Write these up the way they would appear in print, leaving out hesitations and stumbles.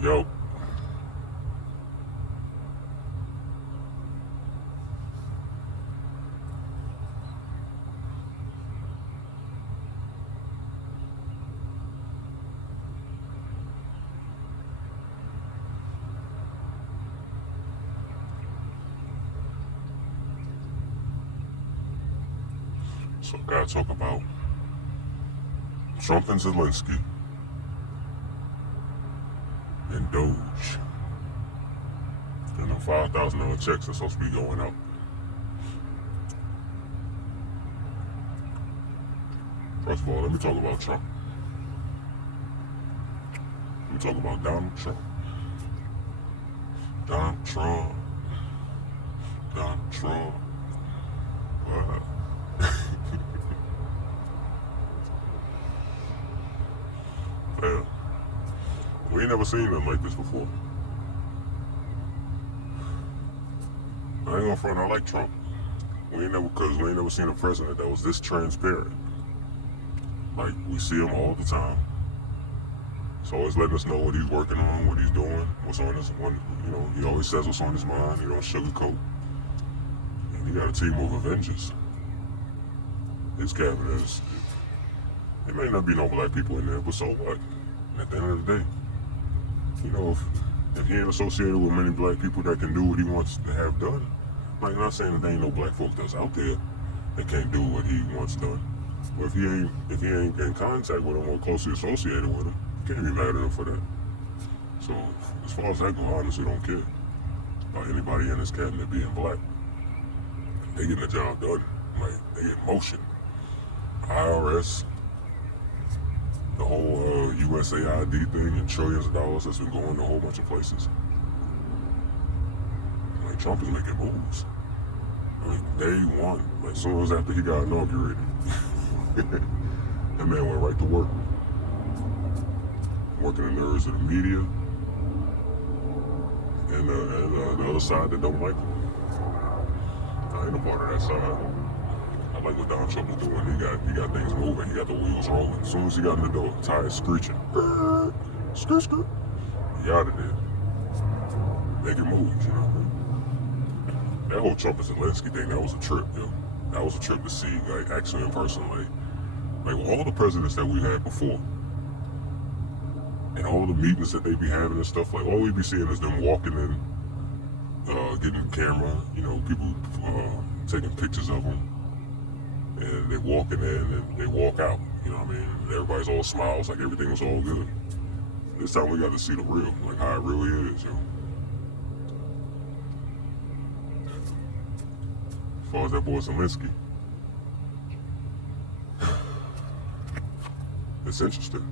Yo. So I gotta talk about Trump and Zelinsky and DOGE and the $5,000 checks that's supposed to be going out. First of all, let me talk about Trump. Let me talk about Donald Trump. Donald Trump. Donald Trump. Wow. Man, we ain't never seen nothing like this before. I ain't gonna front, I like Trump. We ain't never seen a president that was this transparent. Like, we see him all the time. He's always letting us know what he's working on, what he's doing, what's on his one. He always says what's on his mind. He don't sugarcoat. And he got a team of Avengers. His cabinet is. There may not be no black people in there, but so what? At the end of the day, if he ain't associated with many black people that can do what he wants to have done, like, not saying that there ain't no black folk that's out there that can't do what he wants done. But if he ain't in contact with him or closely associated with him, you can't be mad at him for that. So as far as that goes, I honestly don't care about anybody in his cabinet being black. They getting the job done. Like, they get motion. IRS, the whole USAID thing, and trillions of dollars that's been going to a whole bunch of places. Like, Trump is making moves. Like, day one, like, as soon as after he got inaugurated, that man went right to work. Working the nerves of the media and the other side that don't like him. I ain't a part of that side. I like what Donald Trump was doing. He got things moving. He got the wheels rolling. As soon as he got in the door, tires screeching. Skirt, skirt. He out of there. Making moves, That whole Trump and Zelinsky thing, that was a trip, yo. That was a trip to see, like, actually in person, like all the presidents that we had before. And all the meetings that they be having and stuff, like, all we be seeing is them walking in, getting the camera, people taking pictures of them. And they walking in and they walk out, And everybody's all smiles, like everything was all good. This time we got to see the real, like how it really is, As far as that boy Zelinsky, it's interesting.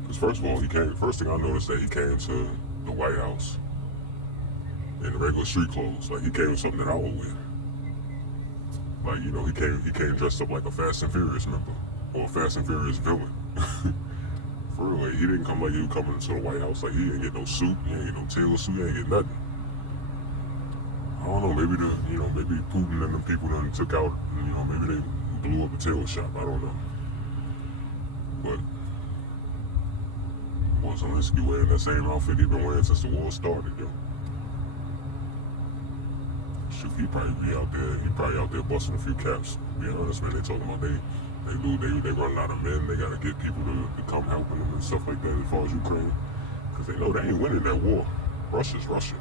Because first of all, first thing I noticed that he came to the White House in regular street clothes. Like, he came in something that I would wear. Like, he came dressed up like a Fast and Furious member or a Fast and Furious villain. For real, like, he didn't come like he was coming into the White House. Like, he didn't get no suit, he didn't get no tailor suit, he didn't get nothing. I don't know, maybe maybe Putin and them people done took out, maybe they blew up a tailor shop. I don't know. But Zelinsky wearing that same outfit he been wearing since the war started, yo. Shoot, he probably out there busting a few caps. To be honest, man, they talking about they running out of men. They gotta get people to come helping them and stuff like that as far as Ukraine, because they know they ain't winning that war. Russia's Russia,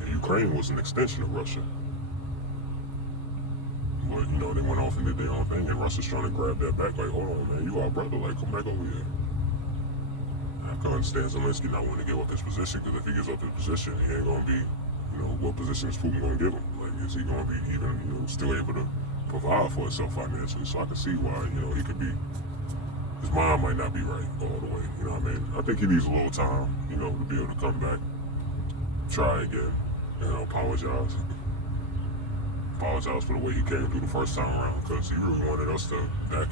and Ukraine was an extension of Russia. But they went off and did their own thing, and Russia's trying to grab that back. Like, hold on, man, you our brother. Like, come back over here. I can understand Zelinsky not wanting to give up his position, because if he gives up his position, he ain't gonna be. What position is Putin going to give him? Like, is he going to be even, still able to provide for himself financially? So I can see why, he could be, his mind might not be right all the way, what I mean? I think he needs a little time, to be able to come back, try again, apologize. Apologize for the way he came through the first time around, because he really wanted us to back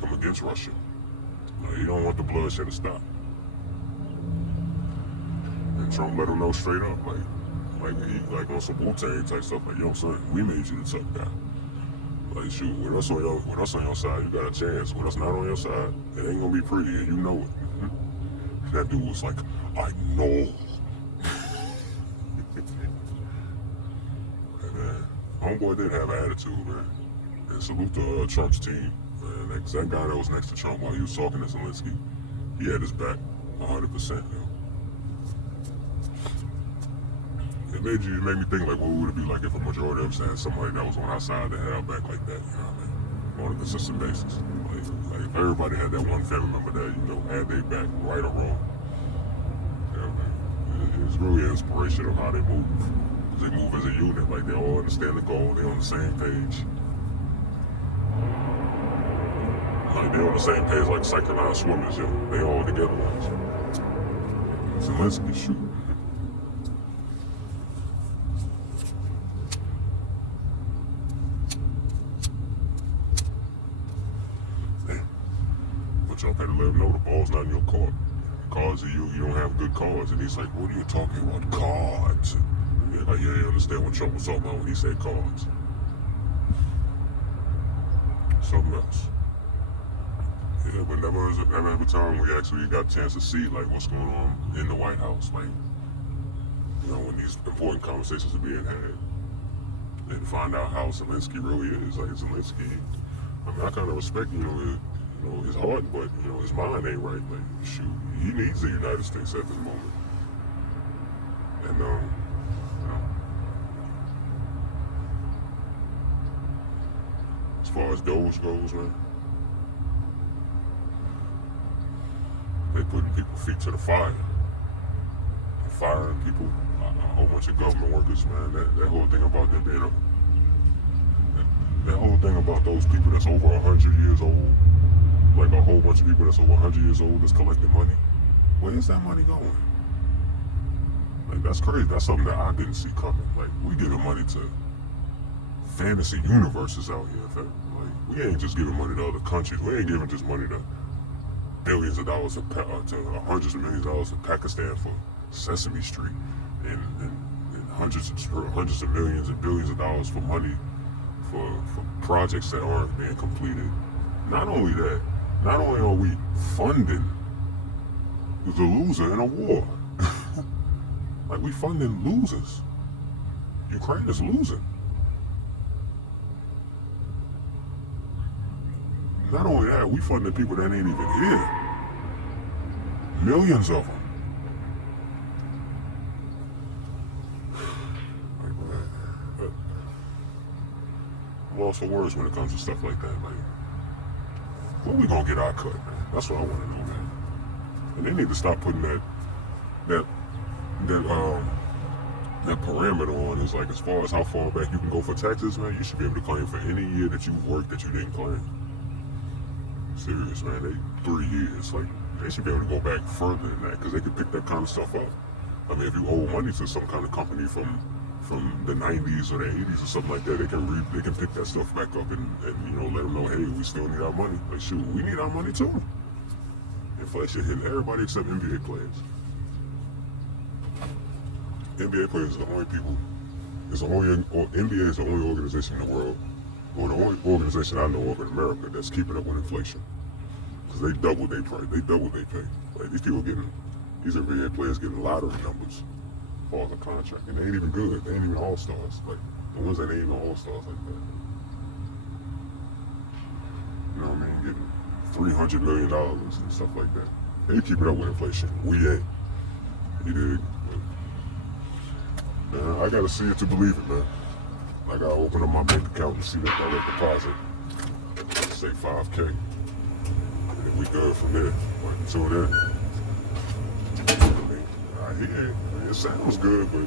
him against Russia. Like, he don't want the bloodshed to stop. And Trump let him know straight up, like on some Wu-Tang type stuff, like, yo, son, we made you the tough guy. Like, shoot, with us on your side, you got a chance. With us not on your side, it ain't gonna be pretty, and you know it. That dude was like, I know. And man, homeboy did have an attitude, man. And salute to Trump's team. Man, that guy that was next to Trump while he was talking to Zelinsky, he had his back 100%. It made me think, like, what would it be like if a majority of us had somebody that was on our side that had our back like that, you know what I mean? On a consistent basis. Like if everybody had that one family member that, you know, had their back, right or wrong. You know what I mean? It's really an inspiration of how they move. They move as a unit, like they all understand the goal, they're on the same page. Like they're on the same page like synchronized swimmers, yo. They all together like Zelinsky, shoot. Y'all better let him know the ball's not in your court. Cards are you don't have good cards. And he's like, what are you talking about? Cards. And like, yeah, you understand what Trump was talking about when he said cards. Something else. Yeah, but never every time we actually got a chance to see like what's going on in the White House, like, you know, when these important conversations are being had. And find out how Zelinsky really is. Like Zelinsky, I mean, I kind of respect, his heart, but his mind ain't right. Like, shoot, he needs the United States at this moment. And as far as DOGE goes, man, they putting people's feet to the fire. They're firing people, a whole bunch of government workers, man. That whole thing about them being that whole thing about those people that's over 100 years old. Like a whole bunch of people that's over 100 years old that's collecting money. Where's that money going? Like, that's crazy. That's something that I didn't see coming. Like, we giving money to fantasy universes out here, fam. Like, we ain't just giving money to other countries. We ain't giving just money to billions of dollars to hundreds of millions of dollars to Pakistan for Sesame Street and hundreds of millions and billions of dollars for money for projects that aren't being completed. Not only that, not only are we funding the loser in a war, like we funding losers. Ukraine is losing. Not only that, we funding people that ain't even here. Millions of them. I'm lost for words when it comes to stuff like that. Like, when we gonna get our cut, man? That's what I want to know, man. And they need to stop putting that parameter on. Is like, as far as how far back you can go for taxes, man. You should be able to claim for any year that you've worked that you didn't claim. Serious, man. 3 years. Like, they should be able to go back further than that because they can pick that kind of stuff up. I mean, if you owe money to some kind of company from the 90s or the 80s or something like that, they can pick that stuff back up and let them know, hey, we still need our money. Like, shoot, we need our money too. Inflation hitting everybody except NBA players. NBA players are the only people. NBA is the only organization in the world, or the only organization I know of in America that's keeping up with inflation. Because they double their price, they double their pay. Like, these NBA players getting lottery numbers for the contract, and they ain't even good. They ain't even all-stars. Like, the ones that ain't even all-stars like that. You know what I mean? Getting $300 million and stuff like that. They keep it up with inflation. We ain't. You dig? Man, I gotta see it to believe it, man. I gotta open up my bank account and see that direct deposit. Say $5K. And then we good from there. But until then, I hear it. It sounds good, but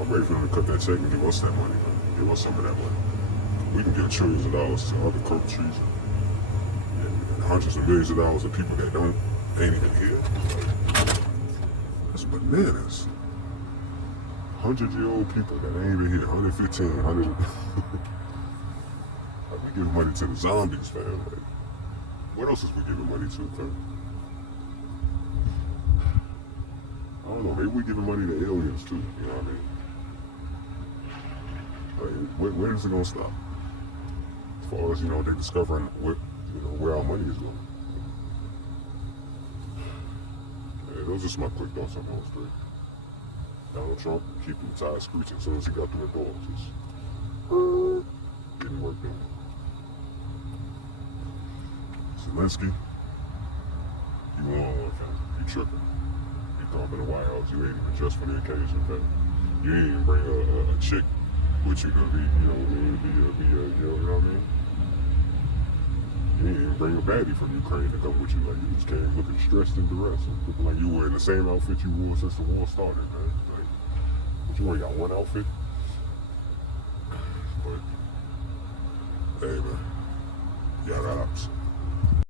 I'm ready for them to cut that check and give us that money, man. Give us some of that money. We can give trillions of dollars to other countries and hundreds of millions of dollars to people that ain't even here. That's bananas. 100-year-old people that ain't even here, 115, 100. Like, we giving money to the zombies, man. Like, what else is we giving money to, fam? I don't know, maybe we giving money to aliens too, you know what I mean? Like, where is it gonna stop? As far as, they're discovering where our money is going. those are just my quick thoughts on those three. Donald Trump keeping the tires screeching as soon as he got through the door. Just didn't work though. Zelinsky, you on one, fam. You tripping. You come up in the White House, you ain't even dressed for the occasion, fam. You ain't even bring a chick with you to be, you know what I mean, you know what I mean? You ain't even bring a baddie from Ukraine to come with you. Like, you just came looking stressed and duress. Looking like you wearing the same outfit you wore since the war started, man. Like, what you wearing, got one outfit? But, hey, man.